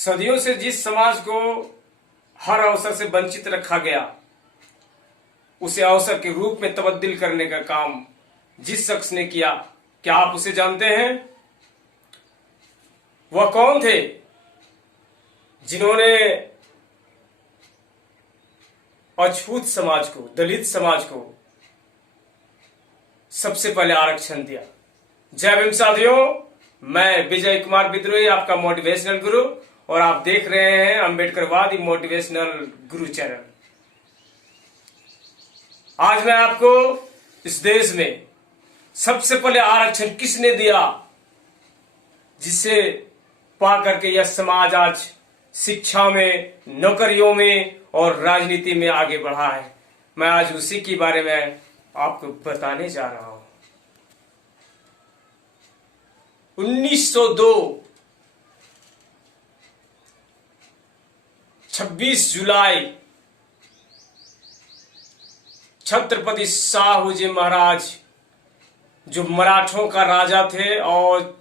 सदियों से जिस समाज को हर अवसर से वंचित रखा गया, उसे अवसर के रूप में तब्दील करने का काम जिस शख्स ने किया, क्या आप उसे जानते हैं? वह कौन थे जिन्होंने अछूत समाज को, दलित समाज को सबसे पहले आरक्षण दिया? जय भीम साथियों, मैं विजय कुमार विद्रोही, आपका मोटिवेशनल गुरु, और आप देख रहे हैं अंबेडकरवादी मोटिवेशनल गुरु चैनल। आज मैं आपको इस देश में सबसे पहले आरक्षण किसने दिया, जिसे पा करके यह समाज आज शिक्षा में, नौकरियों में और राजनीति में आगे बढ़ा है, मैं आज उसी के बारे में आपको बताने जा रहा हूं। 1902 26 जुलाई छत्रपति शाहू जी महाराज, जो मराठों का राजा थे और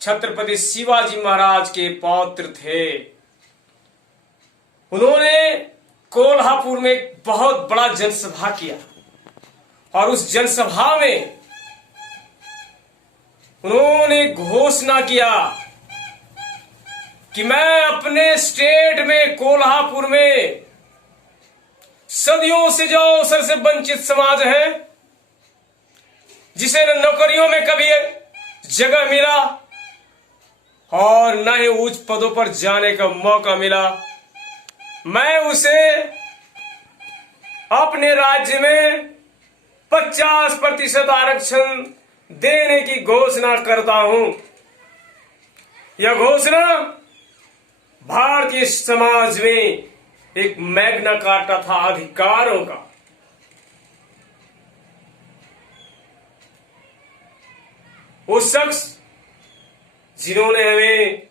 छत्रपति शिवाजी महाराज के पौत्र थे, उन्होंने कोल्हापुर में एक बहुत बड़ा जनसभा किया और उस जनसभा में उन्होंने घोषणा किया कि मैं अपने स्टेट में, कोल्हापुर में, सदियों से जो अवसर से वंचित समाज है, जिसे न नौकरियों में कभी जगह मिला और न ही उच्च पदों पर जाने का मौका मिला, मैं उसे अपने राज्य में 50% आरक्षण देने की घोषणा करता हूं। यह घोषणा भारतीय समाज में एक मैग्ना कार्टा था अधिकारों का। वो शख्स जिन्होंने हमें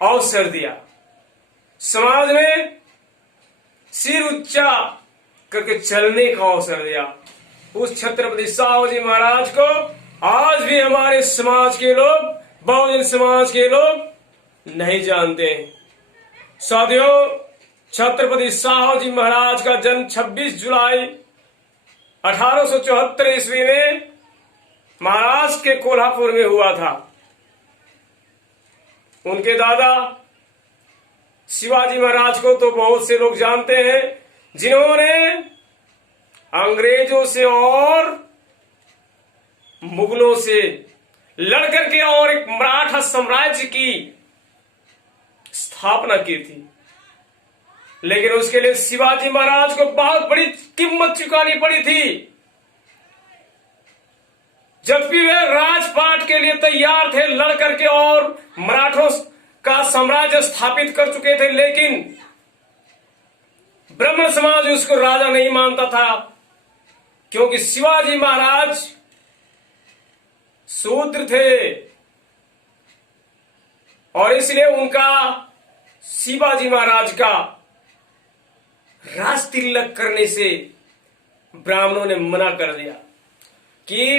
अवसर दिया, समाज में सिर ऊंचा करके चलने का अवसर दिया, उस छत्रपति शाहू जी महाराज को आज भी हमारे समाज के लोग, बहुजन समाज के लोग नहीं जानते। साथियों, छत्रपति शाहू जी महाराज का जन्म 26 जुलाई 1874 ईस्वी में महाराष्ट्र के कोल्हापुर में हुआ था। उनके दादा शिवाजी महाराज को तो बहुत से लोग जानते हैं, जिन्होंने अंग्रेजों से और मुगलों से लड़कर के और एक मराठा साम्राज्य की स्थापना की थी। लेकिन उसके लिए शिवाजी महाराज को बहुत बड़ी कीमत चुकानी पड़ी थी। जब भी वे राजपाट के लिए तैयार थे, लड़ करके और मराठों का साम्राज्य स्थापित कर चुके थे, लेकिन ब्राह्मण समाज उसको राजा नहीं मानता था, क्योंकि शिवाजी महाराज शूद्र थे और इसलिए उनका, शिवाजी महाराज का राज तिलक करने से ब्राह्मणों ने मना कर दिया कि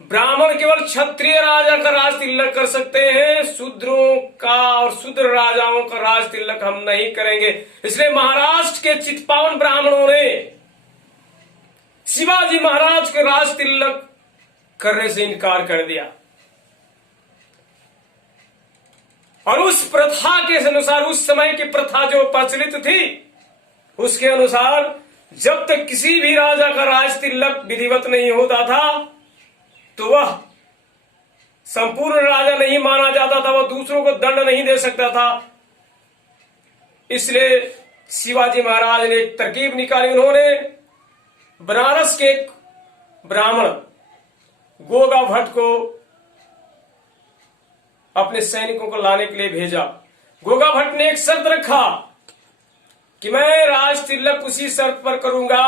ब्राह्मण केवल क्षत्रिय राजा का राज तिलक कर सकते हैं, शूद्रों का और शूद्र राजाओं का राज तिलक हम नहीं करेंगे। इसलिए महाराष्ट्र के चितपावन ब्राह्मणों ने शिवाजी महाराज को राज तिलक करने से इनकार कर दिया और उस प्रथा के अनुसार, उस समय की प्रथा जो प्रचलित थी, उसके अनुसार जब तक किसी भी राजा का राज तिलक विधिवत नहीं होता था, तो वह संपूर्ण राजा नहीं माना जाता था, वह दूसरों को दंड नहीं दे सकता था। इसलिए शिवाजी महाराज ने एक तरकीब निकाली। उन्होंने बनारस के एक ब्राह्मण गोगा भट्ट को अपने सैनिकों को लाने के लिए भेजा। गोगा भट्ट ने एक शर्त रखा कि मैं राज तिलक उसी शर्त पर करूंगा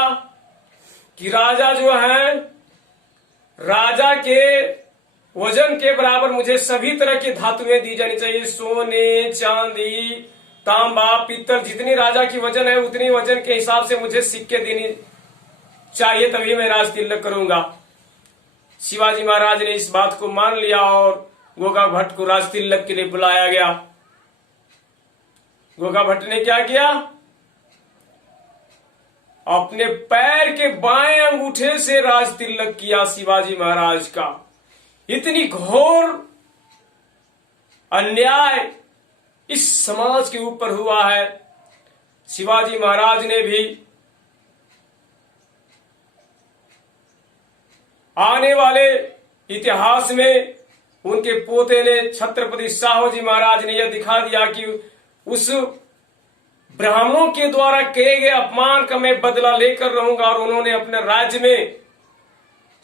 कि राजा जो है, राजा के वजन के बराबर मुझे सभी तरह की धातुएं दी जानी चाहिए। सोने, चांदी, तांबा, पीतल, जितनी राजा की वजन है उतनी वजन के हिसाब से मुझे सिक्के देनी चाहिए, तभी मैं राज तिलक करूंगा। शिवाजी महाराज ने इस बात को मान लिया और गोगा भट्ट को राज तिलक के लिए बुलाया गया गोगा भट्ट ने क्या किया? अपने पैर के बाएं अंगूठे से राज तिलक किया शिवाजी महाराज का। इतनी घोर अन्याय इस समाज के ऊपर हुआ है। शिवाजी महाराज ने भी आने वाले इतिहास में उनके पोते ने छत्रपति साहूजी महाराज ने यह दिखा दिया कि उस ब्राह्मणों के द्वारा किए गए अपमान का मैं बदला लेकर रहूंगा, और उन्होंने अपने राज्य में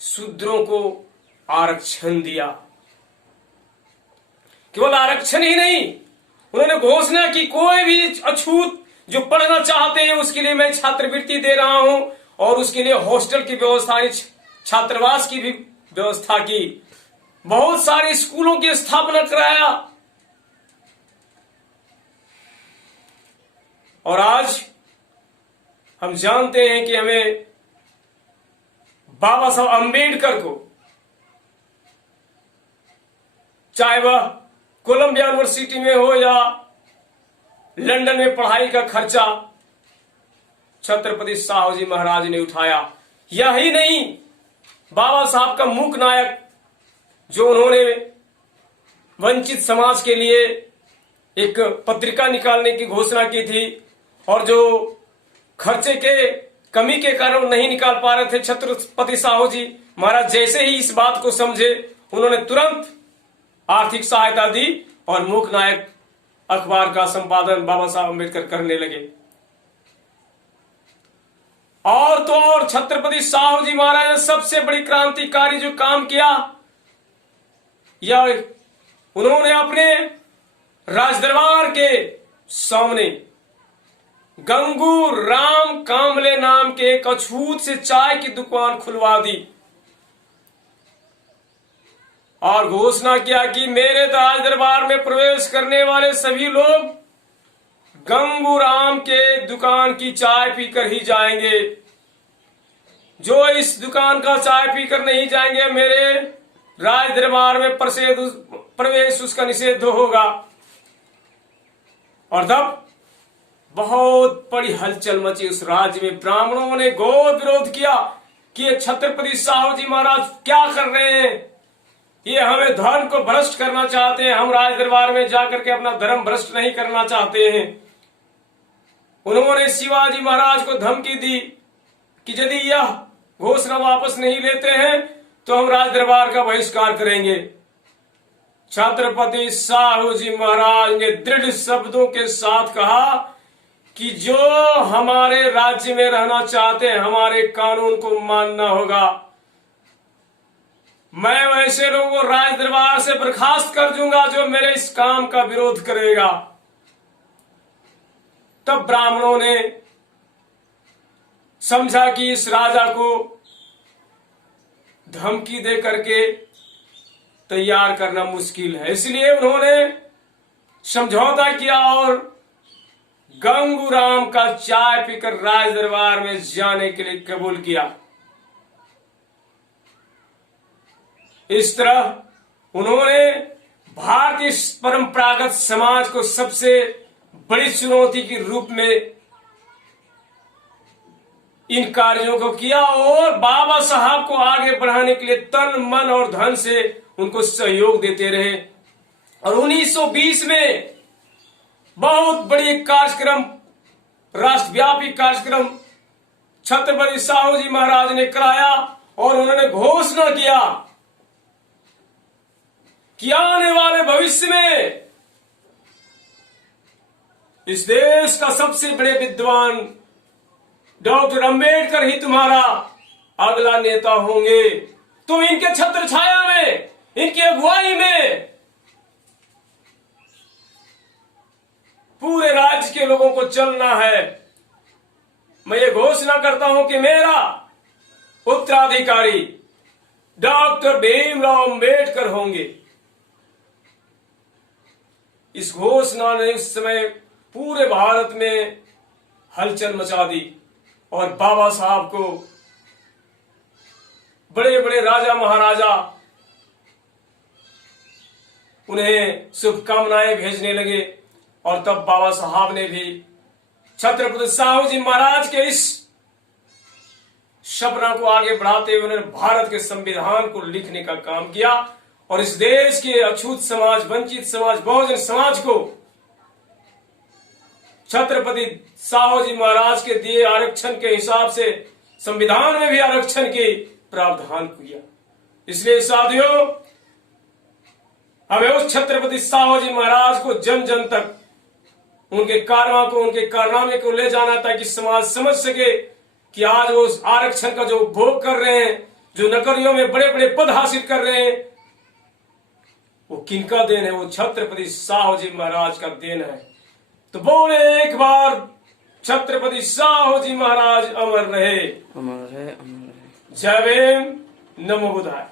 शूद्रों को आरक्षण दिया। केवल आरक्षण ही नहीं, उन्होंने घोषणा की कोई भी अछूत जो पढ़ना चाहते हैं उसके लिए मैं छात्रवृत्ति दे रहा हूं, और उसके लिए हॉस्टल की व्यवस्था, छात्रावास की भी व्यवस्था की। बहुत सारे स्कूलों की स्थापना कराया। और आज हम जानते हैं कि हमें बाबा साहब अंबेडकर को, चाहे वह कोलंबिया यूनिवर्सिटी में हो या लंदन में पढ़ाई का खर्चा छत्रपति साहूजी महाराज ने उठाया। यही नहीं, बाबा साहब का मूक नायक जो उन्होंने वंचित समाज के लिए एक पत्रिका निकालने की घोषणा की थी, और जो खर्चे के कमी के कारण नहीं निकाल पा रहे थे, छत्रपति साहूजी महाराज जैसे ही इस बात को समझे, उन्होंने तुरंत आर्थिक सहायता दी और मूक नायक अखबार का संपादन बाबा साहब अम्बेडकर करने लगे। और तो और छत्रपति साहूजी महाराज ने सबसे बड़ी क्रांतिकारी जो काम किया, यह उन्होंने अपने राजदरबार के सामने गंगू राम कामले नाम के एक अछूत से चाय की दुकान खुलवा दी, और घोषणा किया कि मेरे राज दरबार में प्रवेश करने वाले सभी लोग गंगू राम के दुकान की चाय पीकर ही जाएंगे। जो इस दुकान का चाय पीकर नहीं जाएंगे, मेरे राज दरबार में प्रवेश उसका निषेध होगा। और तब बहुत बड़ी हलचल मची उस राज्य में। ब्राह्मणों ने घोर विरोध किया कि ये छत्रपति साहूजी महाराज क्या कर रहे हैं, ये हमें धर्म को भ्रष्ट करना चाहते हैं, हम राज दरबार में जाकर के अपना धर्म भ्रष्ट नहीं करना चाहते हैं। उन्होंने शिवाजी महाराज को धमकी दी कि यदि यह घोषणा वापस नहीं लेते हैं तो हम राज दरबार का बहिष्कार करेंगे। छत्रपति साहूजी महाराज ने दृढ़ शब्दों के साथ कहा कि जो हमारे राज्य में रहना चाहते हैं, हमारे कानून को मानना होगा। मैं वैसे लोगों को राज दरबार से बर्खास्त कर दूंगा जो मेरे इस काम का विरोध करेगा। तब ब्राह्मणों ने समझा कि इस राजा को धमकी दे करके तैयार करना मुश्किल है, इसलिए उन्होंने समझौता किया और गंगूराम का चाय पीकर राज दरबार में जाने के लिए कबूल किया। इस तरह उन्होंने भारतीय परंपरागत समाज को सबसे बड़ी चुनौती के रूप में इन कार्यों को किया, और बाबा साहब को आगे बढ़ाने के लिए तन मन और धन से उनको सहयोग देते रहे। और 1920 में बहुत बड़ी कार्यक्रम, राष्ट्रव्यापी कार्यक्रम छत्रपति साहूजी महाराज ने कराया, और उन्होंने घोषणा किया कि आने वाले भविष्य में इस देश का सबसे बड़े विद्वान डॉक्टर अंबेडकर ही तुम्हारा अगला नेता होंगे। तुम इनके छत्र छाया में, इनकी अगुवाई में पूरे राज्य के लोगों को चलना है। मैं ये घोषणा करता हूं कि मेरा उत्तराधिकारी डॉक्टर भीमराव अंबेडकर होंगे। इस घोषणा ने उस समय पूरे भारत में हलचल मचा दी, और बाबा साहब को बड़े बड़े राजा महाराजा उन्हें शुभकामनाएं भेजने लगे, और तब बाबा साहब ने भी छत्रपति साहू जी महाराज के इस सपना को आगे बढ़ाते हुए उन्होंने भारत के संविधान को लिखने का काम किया और इस देश के अछूत समाज, वंचित समाज, बहुजन समाज को छत्रपति साहू जी महाराज के दिए आरक्षण के हिसाब से संविधान में भी आरक्षण के प्रावधान किया। इसलिए साथियों, हमें उस छत्रपति साहू जी महाराज को जन जन तक उनके उनके कारनामे को ले जाना ताकि समाज समझ सके कि आज वो आरक्षण का जो भोग कर रहे हैं, जो नौकरियों में बड़े बड़े पद हासिल कर रहे हैं, वो किनका देन है? वो छत्रपति साहू जी महाराज का देन है। तो बोले एक बार, छत्रपति साहू जी महाराज अमर रहे, अमर रहे, अमर रहे। जय भीम, नमो बुद्धाय।